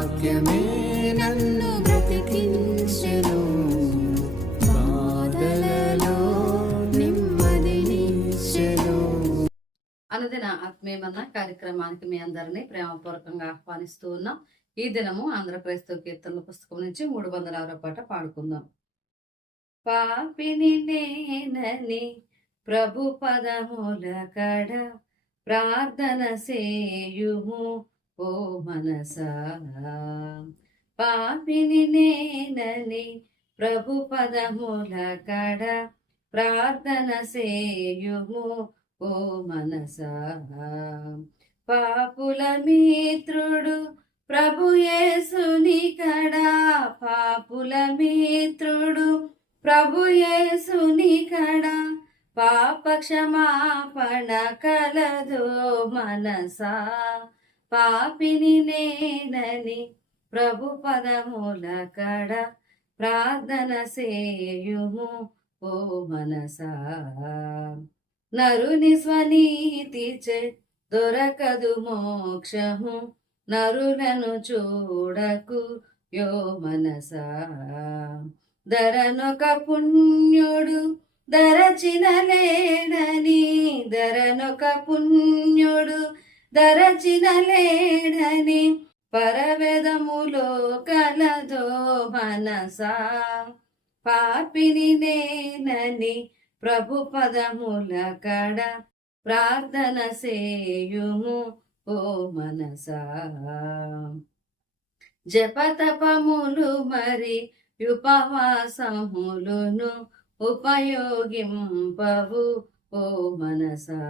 వాక్యమే నన్ను బ్రతికించెను. బాధలలో నెమ్మదినిచ్చెను అనుదిన ఆత్మీయమన్న కార్యక్రమానికి మీ అందరినీ ప్రేమపూర్వకంగా ఆహ్వానిస్తూ ఉన్నాం. ఈ దినము ఆంధ్ర క్రైస్తవ కీర్తనల పుస్తకం నుంచి మూడు వందల ఆరో పాట పాడుకుందాం. పాపిని నేనని ప్రభు పదముల కడ ప్రార్థన సేయుము ఓ మనసా పాపిని నేనని ప్రభు పదముల కడ ప్రార్థన సేయుము ఓ మనసా పాపుల మిత్రుడు ప్రభు యేసుని కడా పాపుల మిత్రుడు ప్రభు యేసుని కడా పాప క్షమాపణ కలదు మనసా. పాపిని నేనని ప్రభు పదముల కడ ప్రార్థన సేయుము ఓ మనసా. నరుని స్వనీతిచే దొరకదు మోక్షము నరులను చూడకు యో మనసా. ధరనొక పుణ్యుడు ధరచిన లేడని ధరనొక పుణ్యుడు దరచిన లేడని పరవేదములో కలదో మనసా. పాపిని నేనని ప్రభు పదముల కడ ప్రార్థన సేయుము ఓ మనసా. జపతపములు మరి ఉపవాసములును ఉపయోగింపవు ఓ మనసా.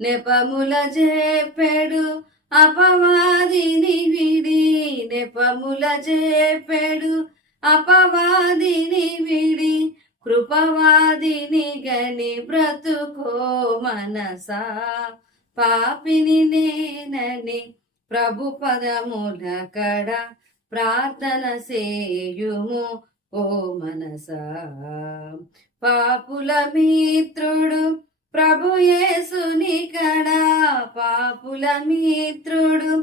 నెపముల చెప్పెడు అపవాదిని విడి. నెపముల చెప్పెడు అపవాదిని విడి. కృపవాదిని గని బ్రతుకో మనసా. పాపిని నేనని ప్రభు పదముల కడ ప్రార్థన సేయుము ఓ మనసా. పాపుల మిత్రుడు ప్రభు యేసునికడ పాపుల మిత్రుడు.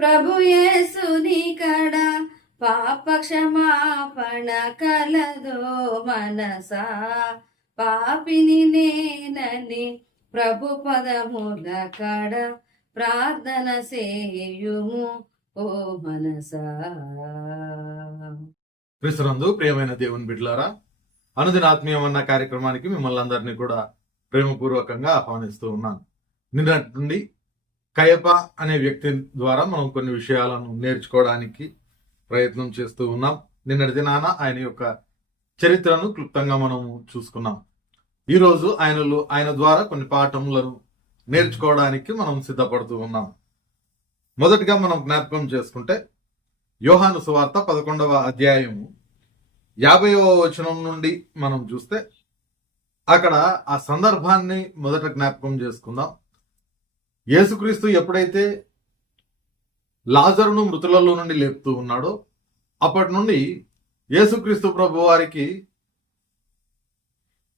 ప్రభు యేసునికడ పాప క్షమాపణ కలదో మనసా. పాపిని నేనని ప్రభు పదముల కడ ప్రార్థన సేయుము ఓ మనసా. క్రీస్తునందు ప్రియమైన దేవుని బిడ్డలారా అనుదిన ఆత్మీయం అన్న కార్యక్రమానికి మిమ్మల్ని అందరినీ కూడా ప్రేమపూర్వకంగా ఆహ్వానిస్తూ ఉన్నాను. నిన్నటి నుండి కయప అనే వ్యక్తి ద్వారా మనం కొన్ని విషయాలను నేర్చుకోవడానికి ప్రయత్నం చేస్తూ ఉన్నాం. నిన్నటి దినాన ఆయన యొక్క చరిత్రను క్లుప్తంగా మనం చూసుకున్నాం. ఈరోజు ఆయనలో ఆయన ద్వారా కొన్ని పాఠములను నేర్చుకోవడానికి మనం సిద్ధపడుతూ ఉన్నాం. మొదటిగా మనం జ్ఞాపకం చేసుకుంటే యోహాను సువార్త పదకొండవ అధ్యాయము యాభైవ వచనం నుండి మనం చూస్తే అక్కడ ఆ సందర్భాన్ని మొదట జ్ఞాపకం చేసుకుందాం. యేసుక్రీస్తు ఎప్పుడైతే లాజరును మృతులలో నుండి లేపుతూ ఉన్నాడో అప్పటి నుండి యేసుక్రీస్తు ప్రభు వారికి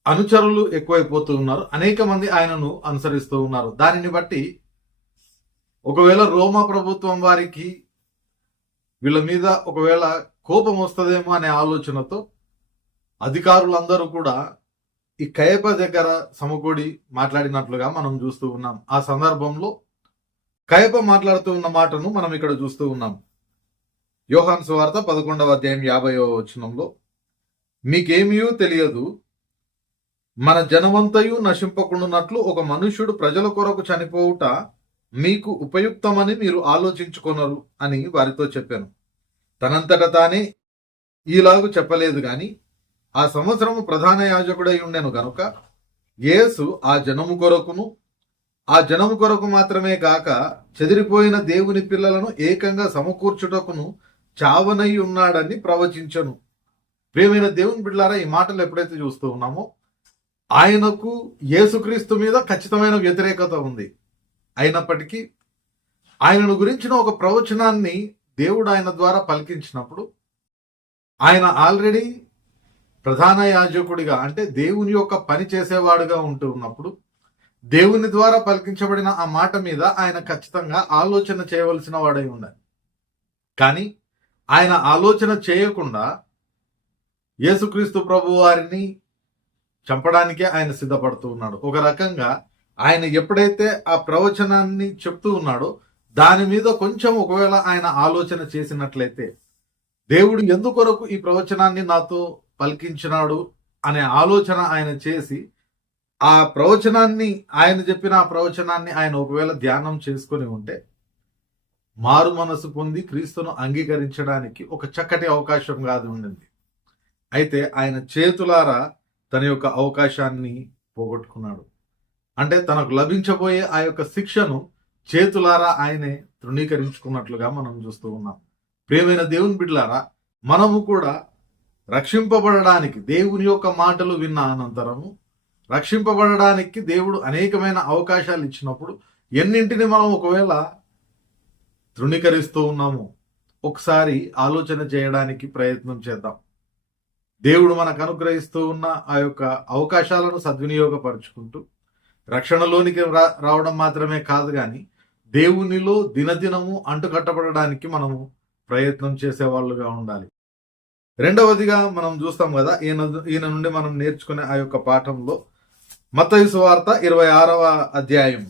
అనుచరులు ఎక్కువైపోతూ ఉన్నారు. అనేక మంది ఆయనను అనుసరిస్తూ ఉన్నారు. దానిని బట్టి ఒకవేళ రోమా ప్రభుత్వం వారికి వీళ్ళ మీద ఒకవేళ కోపం వస్తుందేమో అనే ఆలోచనతో అధికారులందరూ కూడా ఈ కయప దగ్గర సమకూడి మాట్లాడినట్లుగా మనం చూస్తూ ఉన్నాం. ఆ సందర్భంలో కయప మాట్లాడుతూ ఉన్న మాటను మనం ఇక్కడ చూస్తూ ఉన్నాం. యోహాన్ సువార్త పదకొండవ అధ్యాయం యాభైవ వచనంలో మీకేమీయూ తెలియదు. మన జనమంతయు నశింపకుండానట్లు ఒక మనుష్యుడు ప్రజల కొరకు చనిపోవుట మీకు ఉపయుక్తమని మీరు ఆలోచించుకొనరు అని వారితో చెప్పాను. తనంతట తానే ఈలాగు చెప్పలేదు కానీ ఆ సంవత్సరము ప్రధాన యాజకుడై ఉండెను గనుక యేసు ఆ జనము కొరకును ఆ జనము కొరకు మాత్రమే కాక చెదిరిపోయిన దేవుని పిల్లలను ఏకంగా సమకూర్చుటకును చావనై ఉన్నాడని ప్రవచించను. ప్రియమైన దేవుని బిడ్డలారా ఈ మాటలు ఎప్పుడైతే చూస్తూ ఉన్నామో ఆయనకు యేసుక్రీస్తు మీద ఖచ్చితమైన వ్యతిరేకత ఉంది. అయినప్పటికీ ఆయనను గురించిన ఒక ప్రవచనాన్ని దేవుడు ఆయన ద్వారా పలికించినప్పుడు ఆయన ఆల్రెడీ ప్రధాన యాజకుడిగా అంటే దేవుని యొక్క పని చేసేవాడుగా ఉంటూ ఉన్నప్పుడు దేవుని ద్వారా పలికించబడిన ఆ మాట మీద ఆయన ఖచ్చితంగా ఆలోచన చేయవలసిన వాడై ఉండాలి. కానీ ఆయన ఆలోచన చేయకుండా యేసుక్రీస్తు ప్రభు వారిని చంపడానికే ఆయన సిద్ధపడుతూ ఉన్నాడు. ఒక రకంగా ఆయన ఎప్పుడైతే ఆ ప్రవచనాన్ని చెప్తూ ఉన్నాడో దాని మీద కొంచెం ఒకవేళ ఆయన ఆలోచన చేసినట్లయితే దేవుడు ఎందుకొరకు ఈ ప్రవచనాన్ని నాతో పలికించినాడు అనే ఆలోచన ఆయన చేసి ఆ ప్రవచనాన్ని ఆయన చెప్పిన ఆ ప్రవచనాన్ని ఆయన ఒకవేళ ధ్యానం చేసుకొని ఉంటే మారు మనసు పొంది క్రీస్తును అంగీకరించడానికి ఒక చక్కటి అవకాశం కాదు ఉండింది. అయితే ఆయన చేతులారా తన యొక్క అవకాశాన్ని పోగొట్టుకున్నాడు. అంటే తనకు లభించబోయే ఆ యొక్క శిక్షను చేతులారా ఆయనే తృణీకరించుకున్నట్లుగా మనం చూస్తూ ఉన్నాం. ప్రేమైన దేవుని బిడ్డలారా మనము కూడా రక్షింపబడడానికి దేవుని యొక్క మాటలు విన్న అనంతరము రక్షింపబడడానికి దేవుడు అనేకమైన అవకాశాలు ఇచ్చినప్పుడు ఎన్నింటిని మనం ఒకవేళ తృణీకరిస్తూ ఉన్నాము ఒకసారి ఆలోచన చేయడానికి ప్రయత్నం చేద్దాం. దేవుడు మనకు అనుగ్రహిస్తూ ఉన్న ఆ యొక్క అవకాశాలను సద్వినియోగపరుచుకుంటూ రక్షణలోనికి రా- రావడం మాత్రమే కాదు కానీ దేవునిలో దినదినము అంటుకట్టబడడానికి మనము ప్రయత్నం చేసేవాళ్ళుగా ఉండాలి. రెండవదిగా మనం చూస్తాం కదా ఈయన ఈయన నుండి మనం నేర్చుకునే ఆ యొక్క పాఠంలో మత్తయి సువార్త ఇరవై ఆరవ అధ్యాయం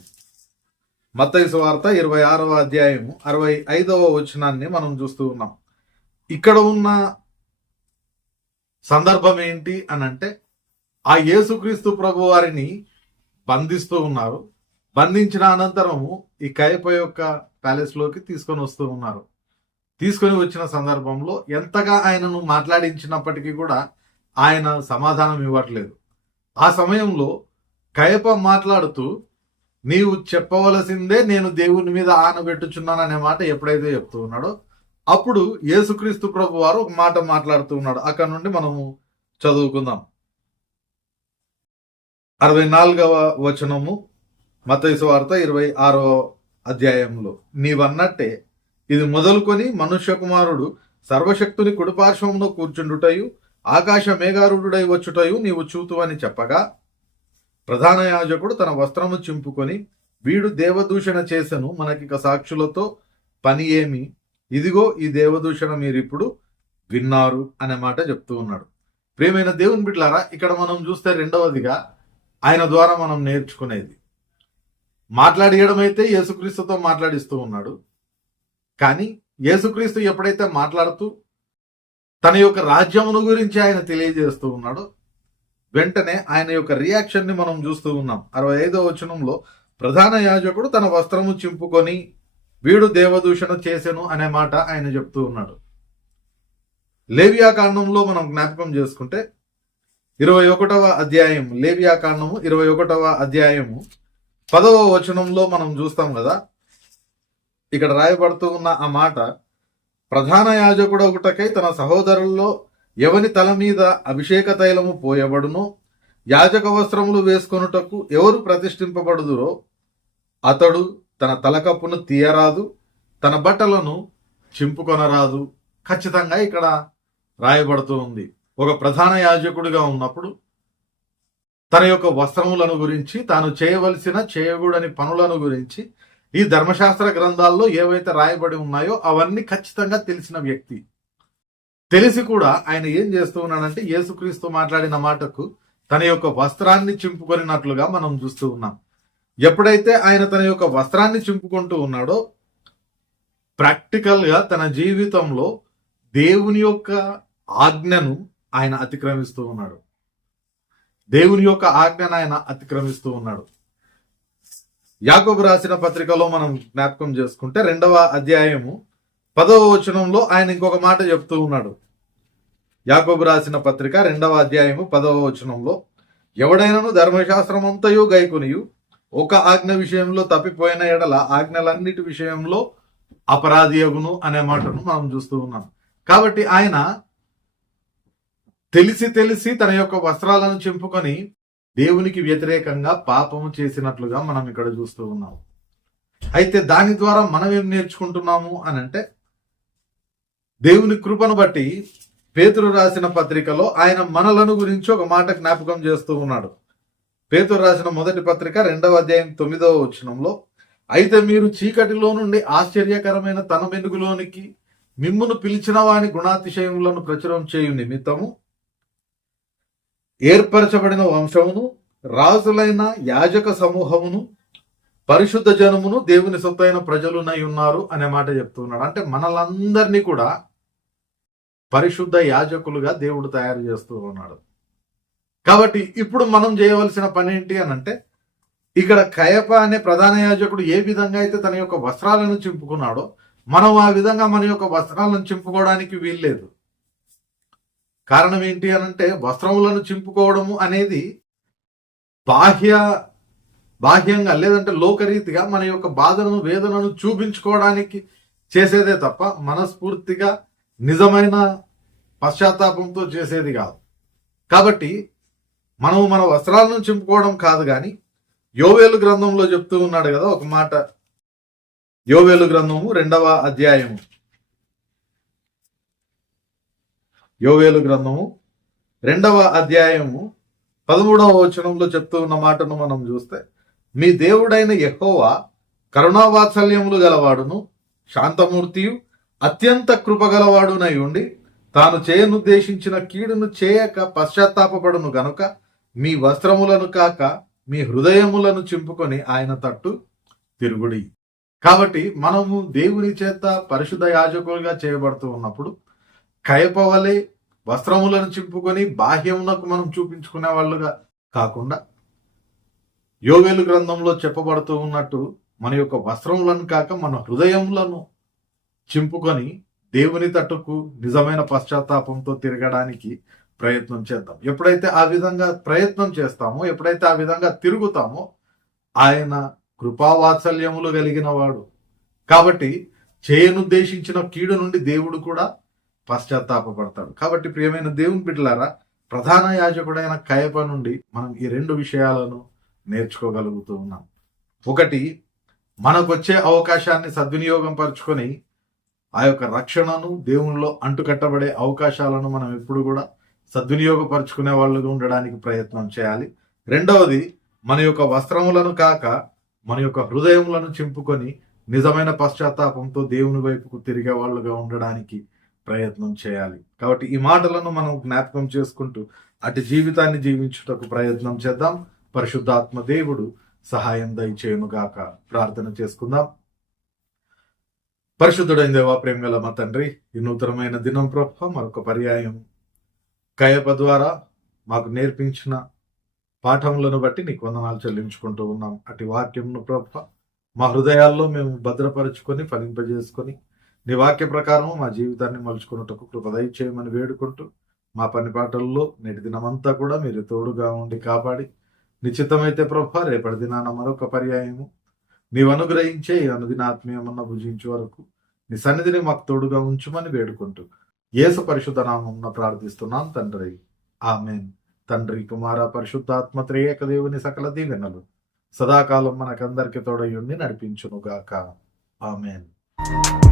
మత్తయి సువార్త ఇరవై ఆరవ అధ్యాయము అరవై ఐదవ వచనాన్ని మనం చూస్తూ ఉన్నాం. ఇక్కడ ఉన్న సందర్భం ఏంటి అని అంటే ఆ యేసుక్రీస్తు ప్రభు వారిని బంధిస్తూ ఉన్నారు. బంధించిన అనంతరము ఈ కయప యొక్క ప్యాలెస్లోకి తీసుకొని వస్తూ ఉన్నారు. తీసుకొని వచ్చిన సందర్భంలో ఎంతగా ఆయనను మాట్లాడించినప్పటికీ కూడా ఆయన సమాధానం ఇవ్వట్లేదు. ఆ సమయంలో కయప మాట్లాడుతూ నీవు చెప్పవలసిందే నేను దేవుని మీద ఆనబెట్టుచున్నాను అనే మాట ఎప్పుడైతే చెప్తూ ఉన్నాడో అప్పుడు యేసుక్రీస్తు ప్రభు వారు ఒక మాట మాట్లాడుతూ ఉన్నాడు. అక్కడ నుండి మనము చదువుకుందాం. అరవై నాలుగవ వచనము మతైసు వార్త ఇరవై ఆరవ అధ్యాయంలో నీవన్నట్టే ఇది మొదలుకొని మనుష్య కుమారుడు సర్వశక్తుని కుడిపార్శ్వంలో కూర్చుండుటయు ఆకాశ మేఘారుడై వచ్చుటయు నీవు చూతువని చెప్పగా ప్రధాన యాజకుడు తన వస్త్రము చింపుకొని వీడు దేవదూషణ చేసెను మనకిక సాక్షులతో పని ఏమి? ఇదిగో ఈ దేవదూషణ మీరిప్పుడు విన్నారు అనే మాట చెప్తూ ఉన్నాడు. ప్రియమైన దేవుని బిడ్లారా ఇక్కడ మనం చూస్తే రెండవదిగా ఆయన ద్వారా మనం నేర్చుకునేది. మాట్లాడియడం అయితే యేసుక్రీస్తుతో మాట్లాడిస్తూ ఉన్నాడు. కానీ యేసుక్రీస్తు ఎప్పుడైతే మాట్లాడుతూ తన యొక్క రాజ్యమును గురించి ఆయన తెలియజేస్తూ ఉన్నాడో వెంటనే ఆయన యొక్క రియాక్షన్ని మనం చూస్తూ ఉన్నాం. అరవై ఐదో వచనంలో ప్రధాన యాజకుడు తన వస్త్రము చింపుకొని వీడు దేవదూషణ చేసెను అనే మాట ఆయన చెప్తూ ఉన్నాడు. లేవియా కాండంలో మనం జ్ఞాపకం చేసుకుంటే ఇరవై ఒకటవ అధ్యాయం లేవియా కాండము ఇరవై ఒకటవ అధ్యాయము పదవ వచనంలో మనం చూస్తాం కదా ఇక్కడ రాయబడుతూ ఉన్న ఆ మాట ప్రధాన యాజకుడు ఒకటకై తన సహోదరుల్లో ఎవని తల మీద అభిషేక తైలము పోయబడునో యాజక వస్త్రములు వేసుకొనుటకు ఎవరు ప్రతిష్ఠింపబడుదురో అతడు తన తలకప్పును తీయరాదు తన బట్టలను చింపుకొనరాదు. ఖచ్చితంగా ఇక్కడ రాయబడుతూ ఉంది. ఒక ప్రధాన యాజకుడిగా ఉన్నప్పుడు తన యొక్క వస్త్రములను గురించి తాను చేయవలసిన చేయకూడని పనులను గురించి ఈ ధర్మశాస్త్ర గ్రంథాల్లో ఏవైతే రాయబడి ఉన్నాయో అవన్నీ ఖచ్చితంగా తెలిసిన వ్యక్తి. తెలిసి కూడా ఆయన ఏం చేస్తూ ఉన్నాడంటే యేసుక్రీస్తు మాట్లాడిన మాటకు తన యొక్క వస్త్రాన్ని చింపుకొనినట్లుగా మనం చూస్తూ ఉన్నాం. ఎప్పుడైతే ఆయన తన యొక్క వస్త్రాన్ని చింపుకుంటూ ఉన్నాడో ప్రాక్టికల్గా తన జీవితంలో దేవుని యొక్క ఆజ్ఞను ఆయన అతిక్రమిస్తూ ఉన్నాడు. దేవుని యొక్క ఆజ్ఞను ఆయన అతిక్రమిస్తూ ఉన్నాడు. యాకోబు రాసిన పత్రికలో మనం జ్ఞాపకం చేసుకుంటే రెండవ అధ్యాయము పదవ వచనంలో ఆయన ఇంకొక మాట చెప్తూ ఉన్నాడు. యాకోబు రాసిన పత్రిక రెండవ అధ్యాయము పదవ వచనంలో ఎవడైనను ధర్మశాస్త్రం అంతయు గైకునియు ఒక ఆజ్ఞ విషయంలో తప్పిపోయిన ఎడల ఆజ్ఞలన్నిటి విషయంలో అపరాధియగును అనే మాటను మనం చూస్తూ ఉన్నాం. కాబట్టి ఆయన తెలిసి తెలిసి తన యొక్క వస్త్రాలను చింపుకొని దేవునికి వ్యతిరేకంగా పాపము చేసినట్లుగా మనం ఇక్కడ చూస్తూ ఉన్నాము. అయితే దాని ద్వారా మనం ఏం నేర్చుకుంటున్నాము అని అంటే దేవుని కృపను బట్టి పేతురు రాసిన పత్రికలో ఆయన మనలను గురించి ఒక మాట జ్ఞాపకం చేస్తూ ఉన్నాడు. పేతురు రాసిన మొదటి పత్రిక రెండవ అధ్యాయం తొమ్మిదవ వచనంలో అయితే మీరు చీకటిలో నుండి ఆశ్చర్యకరమైన తన వెనుగులోనికి మిమ్మును పిలిచిన వాని గుణాతిశయములను ప్రచురం చేయు నిమిత్తము ఏర్పరచబడిన వంశమును రాజులైన యాజక సమూహమును పరిశుద్ధ జనమును దేవుని సొత్తైన ప్రజలునై ఉన్నారు అనే మాట చెప్తున్నాడు. అంటే మనలందరినీ కూడా పరిశుద్ధ యాజకులుగా దేవుడు తయారు చేస్తూ ఉన్నాడు. కాబట్టి ఇప్పుడు మనం చేయవలసిన పని ఏంటి అని అంటే ఇక్కడ కయప అనే ప్రధాన యాజకుడు ఏ విధంగా అయితే తన యొక్క వస్త్రాలను చింపుకున్నాడో మనం ఆ విధంగా మన యొక్క వస్త్రాలను చింపుకోవడానికి వీల్లేదు. కారణం ఏంటి అని అంటే వస్త్రములను చింపుకోవడము అనేది బాహ్య బాహ్యంగా లేదంటే లోకరీతిగా మన యొక్క బాధను వేదనను చూపించుకోవడానికి చేసేదే తప్ప మనస్ఫూర్తిగా నిజమైన పశ్చాత్తాపంతో చేసేది కాదు. కాబట్టి మనం మన వస్త్రాలను చింపుకోవడం కాదు కానీ యోవేలు గ్రంథంలో చెప్తూ ఉన్నాడు కదా ఒక మాట. యోవేలు గ్రంథము రెండవ అధ్యాయము. యోవేలు గ్రంథము రెండవ అధ్యాయము పదమూడవ వచనంలో చెప్తూ ఉన్న మాటను మనం చూస్తే మీ దేవుడైన యెహోవా కరుణావాత్సల్యములు గలవాడును శాంతమూర్తియు అత్యంత కృపగలవాడునై ఉండి తాను చేయనుద్దేశించిన కీడును చేయక పశ్చాత్తాపపడును గనుక మీ వస్త్రములను కాక మీ హృదయములను చింపుకొని ఆయన తట్టు తిరుగుడి. కాబట్టి మనము దేవుని చేత పరిశుద్ధ యాజకులుగా చేయబడుతూ ఉన్నప్పుడు కయపవలే వస్త్రములను చింపుకొని బాహ్యమునకు మనం చూపించుకునే వాళ్ళుగా కాకుండా యోగేలు గ్రంథంలో చెప్పబడుతూ ఉన్నట్టు మన యొక్క వస్త్రములను కాక మన హృదయములను చింపుకొని దేవుని తట్టుకు నిజమైన పశ్చాత్తాపంతో తిరగడానికి ప్రయత్నం చేద్దాం. ఎప్పుడైతే ఆ విధంగా ప్రయత్నం చేస్తామో ఎప్పుడైతే ఆ విధంగా తిరుగుతామో ఆయన కృపావాత్సల్యములు కలిగిన వాడు. కాబట్టి చేయనుద్దేశించిన కీడు నుండి దేవుడు కూడా పశ్చాత్తాపడతాడు కాబట్టి ప్రియమైన దేవుని బిడ్డలారా ప్రధాన యాజకుడైన కయప నుండి మనం ఈ రెండు విషయాలను నేర్చుకోగలుగుతూ ఉన్నాం. ఒకటి మనకొచ్చే అవకాశాన్ని సద్వినియోగం పరుచుకొని ఆ యొక్క రక్షణను దేవునిలో అంటుకట్టబడే అవకాశాలను మనం ఎప్పుడు కూడా సద్వినియోగపరుచుకునే వాళ్ళుగా ఉండడానికి ప్రయత్నం చేయాలి. రెండవది మన యొక్క వస్త్రములను కాక మన యొక్క హృదయములను చింపుకొని నిజమైన పశ్చాత్తాపంతో దేవుని వైపుకు తిరిగే వాళ్ళుగా ఉండడానికి ప్రయత్నం చేయాలి. కాబట్టి ఈ మాటలను మనం జ్ఞాపకం చేసుకుంటూ అటు జీవితాన్ని జీవించుటకు ప్రయత్నం చేద్దాం. పరిశుద్ధాత్మ దేవుడు సహాయం దయచేయునుగాక. ప్రార్థన చేసుకుందాం. పరిశుద్ధుడైన దేవా ప్రేమ గల మా తండ్రి ఈ నూతనమైన దినం ప్రభ మరొక పర్యాయం. కయప ద్వారా మాకు నేర్పించిన పాఠములను బట్టి నీకు వందనాలు చెల్లించుకుంటూ ఉన్నాం. అటు వాక్యంను ప్రభ మా హృదయాల్లో మేము భద్రపరుచుకొని ఫలింపజేసుకొని నీ వాక్య ప్రకారం మా జీవితాన్ని మలుచుకున్నట్టుకు కృపదయ చేయమని వేడుకుంటూ మా పని పాటల్లో నేటి దినమంతా కూడా మీరు తోడుగా ఉండి కాపాడి నిశ్చితమైతే ప్రభ రేపటి దినాన మరొక పర్యాయము. నీవు అనుగ్రహించే ఈ అనుదిన ఆత్మీయమన్న భుజించే వరకు నీ సన్నిధిని మాకు తోడుగా ఉంచుమని వేడుకుంటూ యేసు పరిశుద్ధ నామం ప్రార్థిస్తున్నాను తండ్రి. ఆమెన్. తండ్రి కుమార పరిశుద్ధాత్మ త్రేయక దేవుని సకల దీవెనలు సదాకాలం మనకందరికి తోడయుండి నడిపించునుగాక. ఆమెన్.